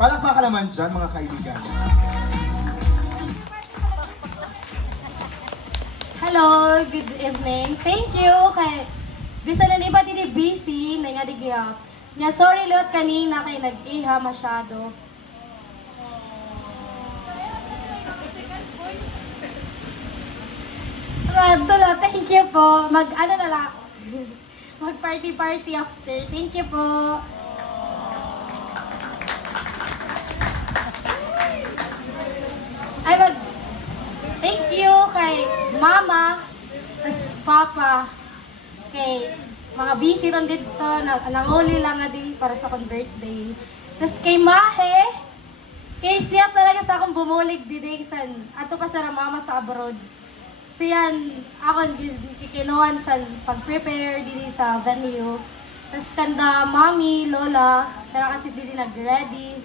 Palakpakan naman dyan, mga kaibigan. Hello, good evening. Thank you kay bisa na iba dili busy na nga digihap. Nya sorry lot kanina kay nag-iha masyado. Tula, thank you po. Ano na lang. Mag party after. Thank you po. Ay thank you kay mama, tas papa, kay mga busy ron dito, nanguli lang nga din para sa akong birthday. Tas kay Mahe, kay siya talaga sa akong bumulig didi san ato pa sa mama sa abroad. Siyan akong kikinuan sa pag-prepare didi sa venue. Tas kanda mami, lola, sila kasi didi nag-ready.